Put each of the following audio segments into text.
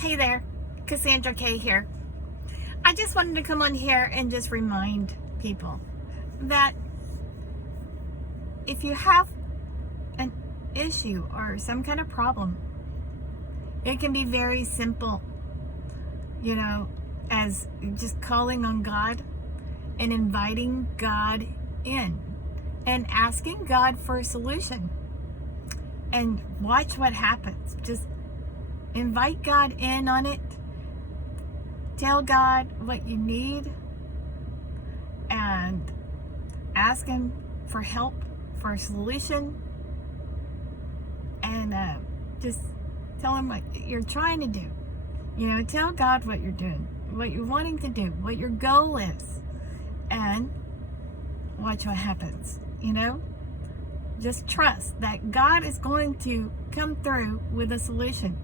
Hey there, Cassandra K here. I just wanted to come on here and just remind people that if you have an issue or some kind of problem, it can be very simple, as just calling on God and inviting God in and asking God for a solution and watch what happens. Just invite God in on it. Tell God what you need and ask Him for help, for a solution, and just tell Him what you're trying to do. Tell God what you're doing, what you're wanting to do, what your goal is, and watch what happens. Just trust that God is going to come through with a solution.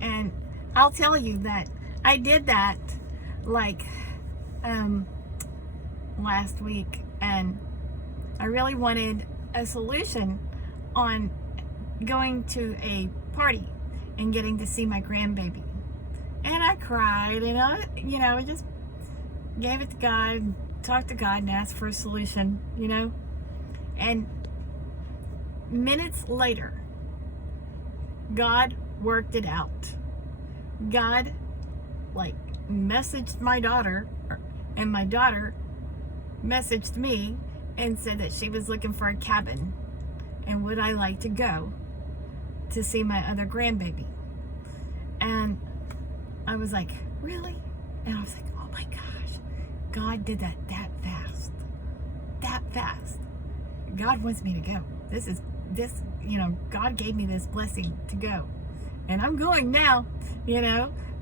And I'll tell you that I did that last week, and I really wanted a solution on going to a party and getting to see my grandbaby. And I cried, and I just gave it to God, talked to God, and asked for a solution, And minutes later, God worked it out. God messaged my daughter, and my daughter messaged me and said that she was looking for a cabin and would I like to go to see my other grandbaby. And I was like, really? And I was like, oh my gosh, God did that fast. God wants me to go. God gave me this blessing to go. And I'm going now,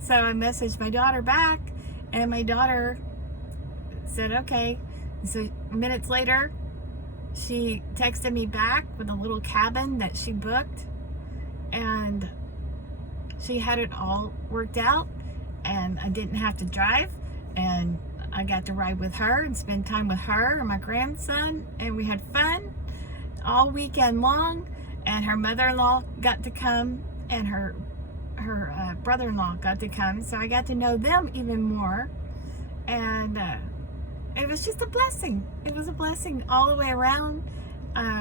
So I messaged my daughter back, and my daughter said, okay. So minutes later, she texted me back with a little cabin that she booked, and she had it all worked out, and I didn't have to drive, and I got to ride with her and spend time with her and my grandson, and we had fun all weekend long, and her mother-in-law got to come, and her brother-in-law got to come, so I got to know them even more, and it was just a blessing. It was a blessing all the way around.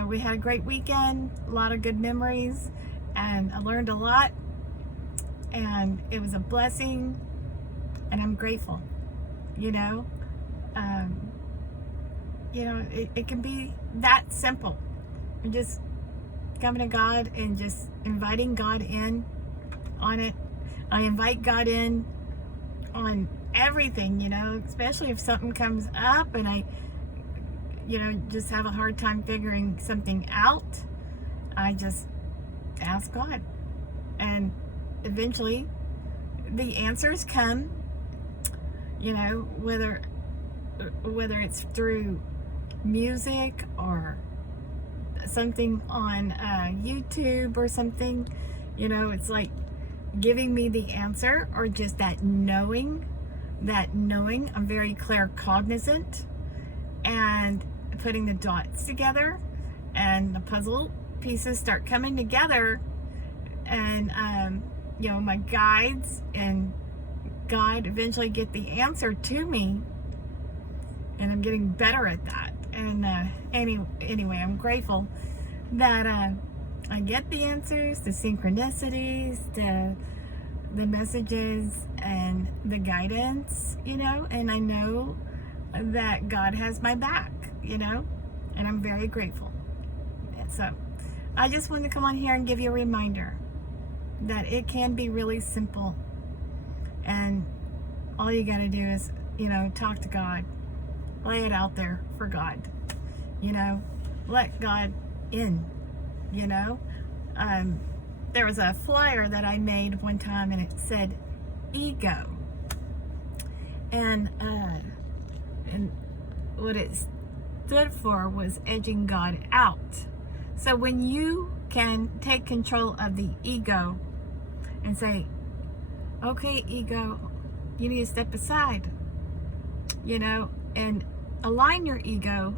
We had a great weekend, a lot of good memories, and I learned a lot, and it was a blessing, and I'm grateful. It can be that simple. You're just coming to God and just inviting God in on it. I invite God in on everything, especially if something comes up and I, just have a hard time figuring something out. I just ask God, and eventually the answers come, whether it's through music or something on YouTube or something, it's like giving me the answer, or just that knowing. I'm very claircognizant, and putting the dots together, and the puzzle pieces start coming together, and my guides and God eventually get the answer to me, and I'm getting better at that. And anyway, I'm grateful that I get the answers, the synchronicities, the messages, and the guidance, and I know that God has my back, and I'm very grateful. So I just wanted to come on here and give you a reminder that it can be really simple, and all you got to do is, talk to God, lay it out there for God, let God in, there was a flyer that I made one time, and it said ego, and what it stood for was edging God out. So when you can take control of the ego and say, okay, ego, you need to step aside, and align your ego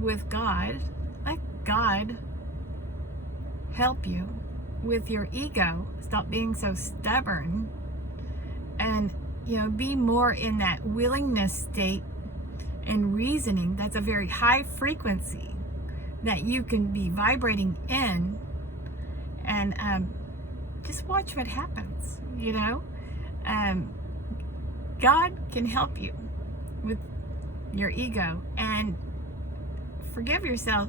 with God, let God help you with your ego. Stop being so stubborn, and be more in that willingness state and reasoning. That's a very high frequency that you can be vibrating in, and just watch what happens. God can help you with your ego, and forgive yourself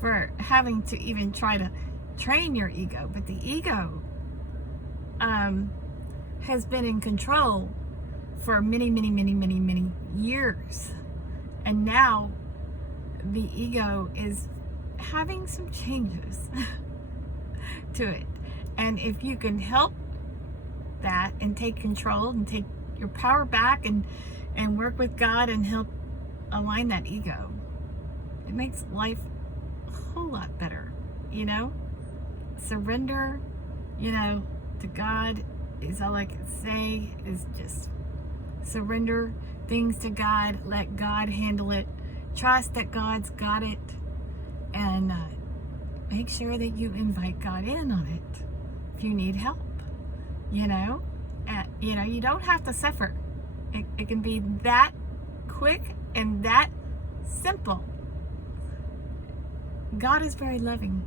for having to even try to train your ego. But the ego has been in control for many, many, many, many, many years, and now the ego is having some changes to it. And if you can help that and take control and take your power back and work with God and help align that ego, it makes life a whole lot better. Surrender to God is all I can say. Is just surrender things to God, let God handle it, trust that God's got it, and make sure that you invite God in on it if you need help. You don't have to suffer. It can be that quick and that simple. God is very loving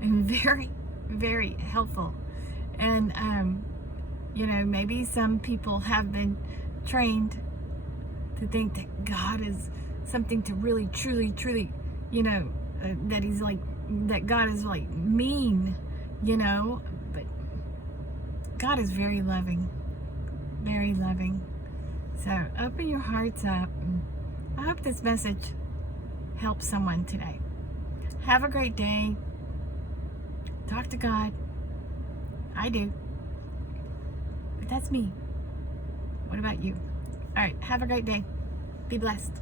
and very, very helpful. And maybe some people have been trained to think that God is something to really, truly, truly, that he's like, that God is like mean, but God is very loving, very loving. So open your hearts up. I hope this message helps someone today. Have a great day. Talk to God. I do. But that's me. What about you? All right. Have a great day. Be blessed.